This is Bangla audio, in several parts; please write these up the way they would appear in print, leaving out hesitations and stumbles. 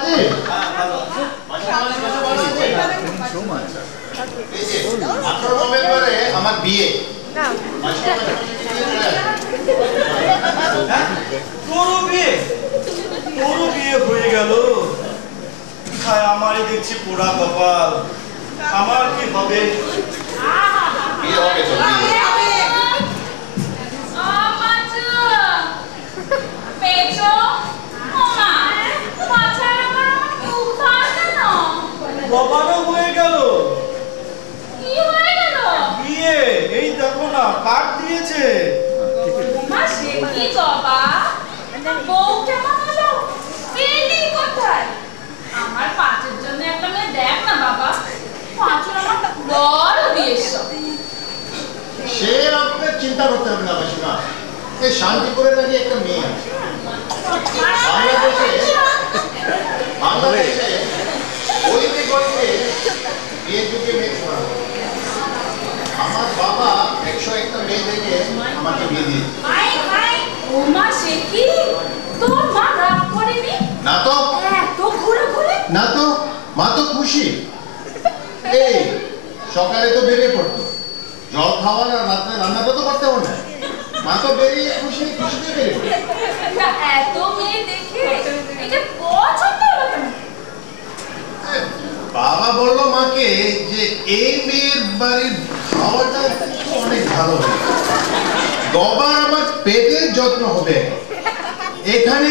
আছে? আমার বিয়ে তোরও বিয়ে হয়ে গেল। আমারই দেখছি পোড়া কপাল। আমার কি হবে? বাবারও হয়ে গেল বিয়ে। এই দেখো না, কার্ড দিয়েছে। আমার পাঁচের জন্য একটা মেয়ে দেখ না বাবা। পাঁচের আমার বড় বিয়ে। সে আপনার চিন্তা করতে হবে না মাসিমা। এই শান্তিপুরে নাকি একটা মেয়ে আছে। বাংলাদেশে গলিতে গলিতে বিয়ের যুগে মেয়ে ছোড়া। আমার বাবা 101টা মেয়ে দেখে আমাকে বিয়ে দিয়েছে। ও মা, সে কি তোর মা রাগ করেনি? না তো, এত ঘুরে ঘুরে না তো, মা তো খুশি। এই সকালে তো বেরিয়ে পড়তো, জল খাওয়ার আর রাত্রে রান্নাটা তো করতে হবে না। মা তো বেরিয়ে খুশিতে বেরিয়ে পড়ে। এত মেয়ে দেখে এটা পছন্দ হলো কেন? বাবা বললো মাকে যে এই মেয়ের বাড়ির খাওয়াটা অনেক ভালো হবে, গবার আমার পেটের যত্ন হবে এখানে।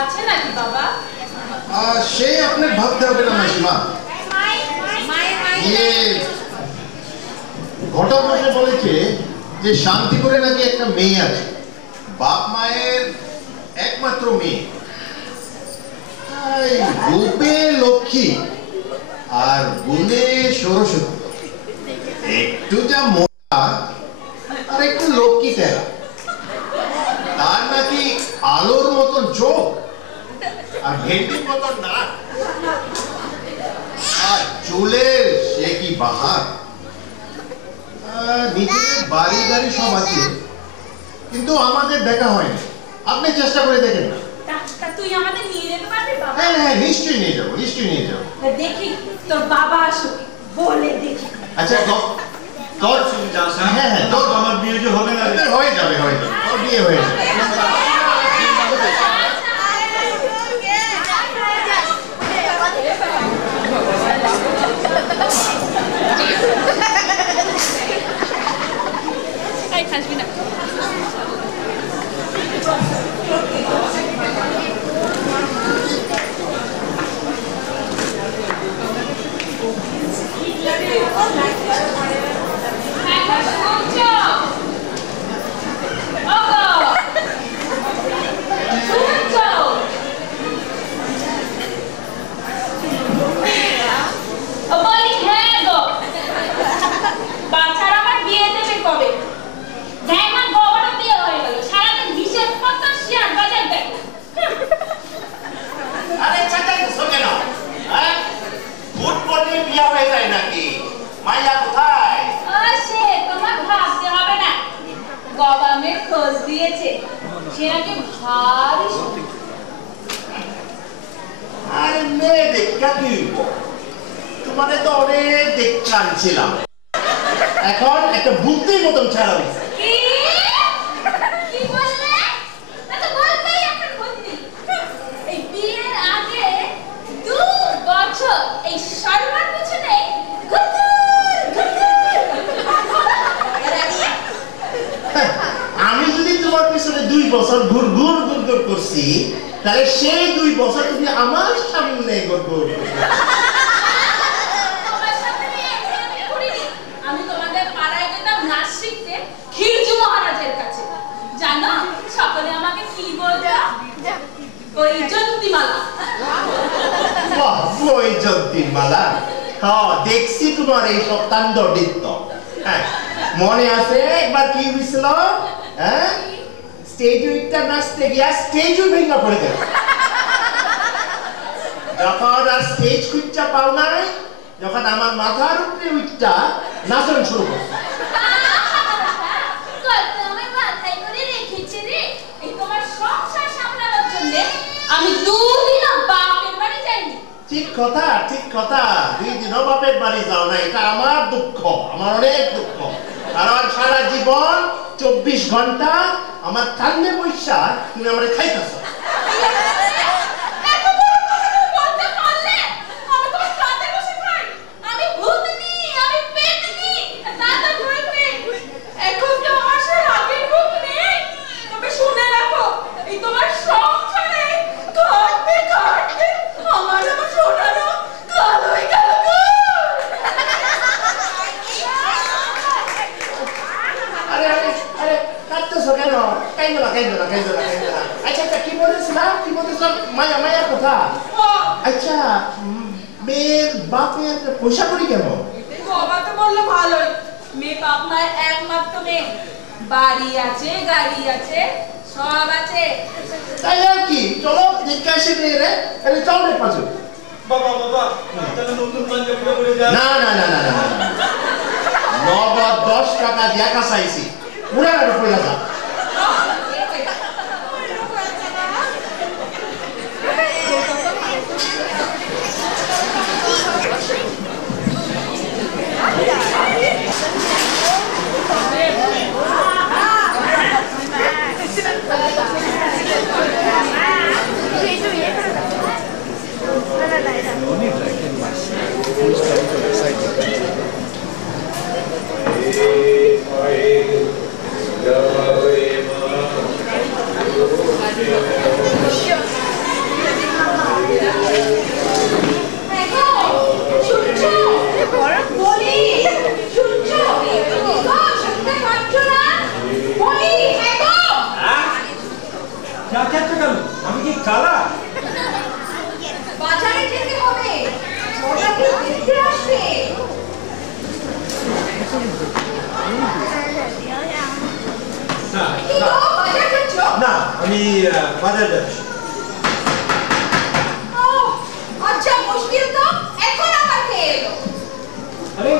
আছে নাকি বাবা? সে আপনার ভাবতে হবে না মাসিমা। ঘটক মশাই বলেছে যে শান্তিপুরে নাকি একটা মেয়ে আছে, বাপ মায়ের একমাত্র মেয়ে, রূপে লক্ষ্মী আর গুণে সরস্বতী, একটু যা মোটা আর একটু লক্ষ্মী তেরা, তার নাকি আলোর মতন চোখ আর ভেন্টির মতন নাক, আর চুলের সে কি বাহার। নিজেদের বাড়ি গাড়ি সব আছে, কিন্তু আমাদের দেখা হয়নি। আপনি চেষ্টা করে দেখেন না। তুই আমাদের নিয়ে যেতে পারবি বাবা? হ্যাঁ হ্যাঁ, নিশ্চয়ই নিয়ে যাবো, নিশ্চয়ই নিয়ে যাবো। দেখি তোর বাবা আসুক, বলে দেখি। আচ্ছা তোর হ্যাঁ হ্যাঁ, তোর আমার বিয়ে যে হবে না। হয়ে যাবে, হয়ে যাবে, তোর বিয়ে হয়ে যাবে। খাসবি না? তোমাদের তো অনেক দেখতে আনছিলাম, এখন একটা বুদ্ধির মতন ছাড়া দিচ্ছে। আমি যদি তোমার পিছনে 2 বছর ঘুর ঘুর ঘুর ঘুর করছি, তাহলে সেই 2 বছর তুমি আমার সামনে ঘুর ঘুর। আমি তোমাদের পাড়ায় যেতাম নাচ শিখতে খিরজু মহারাজের কাছে। জানো সকলে আমাকে কি বলতো? বৈজয়ন্তীমালা। বাহ, বৈজয়ন্তীমালা। হ্যাঁ, দেখছি তোমার এই সব তাণ্ডব নৃত্য। হ্যাঁ, মনে আছে একবার কি হয়েছিল? হ্যাঁ, স্টেজ উইকটা নাচতে গিয়া স্টেজও ভেঙে পড়ে গেল। যখন আর স্টেজ খুঁজা পাও নাই, যখন আমার মাথার উপরে উইকটা নাচন শুরু করছে। মাথায় করে রেখেছে রে। এই তোমার ঠিক কথা 2 দিনও বাপের বাড়ি যাও না, এটা আমার দুঃখ, আমার অনেক দুঃখ। কারণ সারা জীবন 24 ঘন্টা আমার কান্দে পয়সা তুমি আমারে খাইতেছো। আচ্ছা কি বলেছিলাম মায়া কথা। আচ্ছা মেয়ের বাপের পয়সা করি কেন? বাবা তো বললো ভালোই, মেয়ে আপনার একমাত্র মেয়ে, বাড়ি আছে গাড়ি আছে সব আছে। তাই আর কি, চলো দেখে আসি মেয়ে রে। আরে চল রে পাঁচু। বাবা তাহলে নতুন পাঞ্জাবি পরে যা। না নগদ 10 টাকা দিয়া কাছাইছি, পুরা না পয়লা যা। আমি কি কালা? বাজারে যেতে হবে, ওটাকে দেখতে আসবে। না আমি বাজার যাচ্ছি। আচ্ছা মুশকিল তো, এখন আবার কে এলো? আরে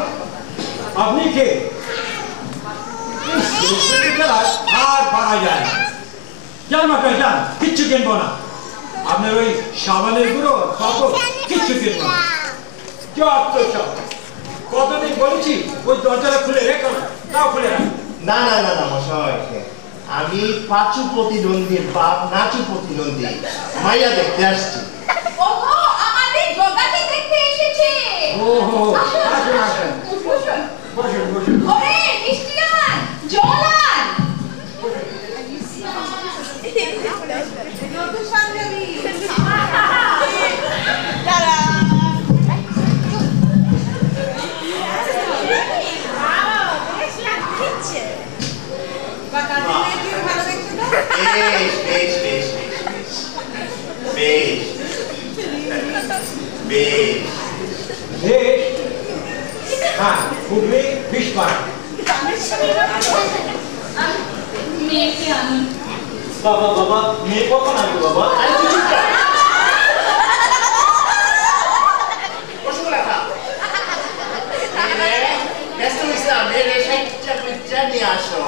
আপনি কে? আর পারা যায় না, যান মাথায় যান, কিচ্ছু কিনবো না। আপনার ওই সাবানের গুঁড়ো কাপড় কিচ্ছু কিনবো না। চপ কতদিন বলেছি ওই দরজাটা খুলে রেখো না, তাও খুলে রাখ। না মশাই, আমি পাঁচু প্রতিদ্বন্দ্বীর বাপ নাচু প্রতিদ্বন্দ্বী মাইয়া দেখতে আসছি। ওগো আমাদের জগাকে দেখতে এসেছে। ওহো আসুন বসুন। ওরে মিষ্টি আন, জল আন। নতুন পাঞ্জাবি। মেয়েকে আনুন। বাবা মেয়ে কখন আসবে বাবা? নিয়ে আসো,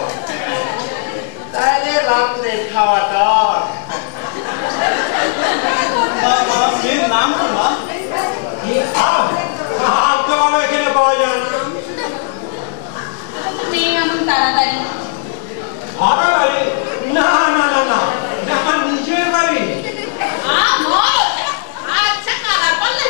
তাহলে রাত্রে খাওয়াটা। মেয়ের নাম তো না? তো বাবা এখানে পাওয়া যায় না। মেয়ে আনুন তাড়াতাড়ি। ভাড়া বাড়ি? না আমার নিজের বাড়ি। আচ্ছা কালা বললে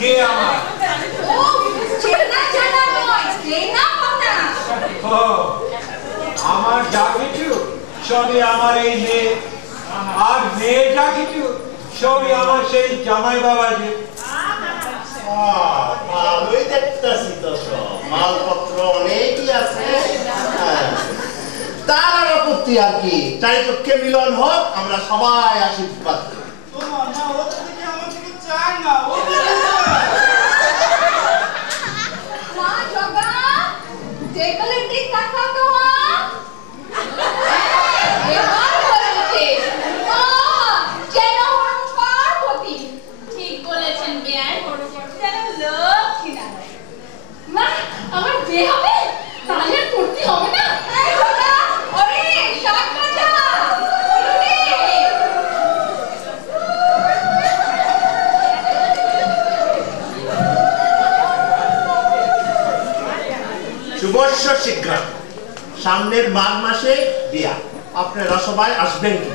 কে আমার? ও চেনা জানা নয়, চেনা ভাবনা। ও, আমার যা কিছু সবই আমার এই মেয়ে, আর মেয়ে যা কিছু সবই আমার সেই জামাই বাবাজি। ভালোই দেখতেছি তো সব মালপত্র অনেকই আছে। তার আর আপত্তি আর কি, চারিপক্ষে মিলন হোক, আমরা সবাই আশীর্বাদ করি। মা জগা, টেবিলের দিক তাকাও তো মা। এবার বলেছে, মা যেন হরণ পার্বতী। ঠিক বলেছেন বেয়াই, যেন লক্ষ্মী নারায়ণ। মা, আমার বিয়ে হবে? তাহলে আর করতে হবে না। এই জগা, ওরে শাক ভাজা, ওরে। শুভস্য শীঘ্র, সামনের মাঘ মাসে বিয়া। আপনারা সবাই আসবেন কি?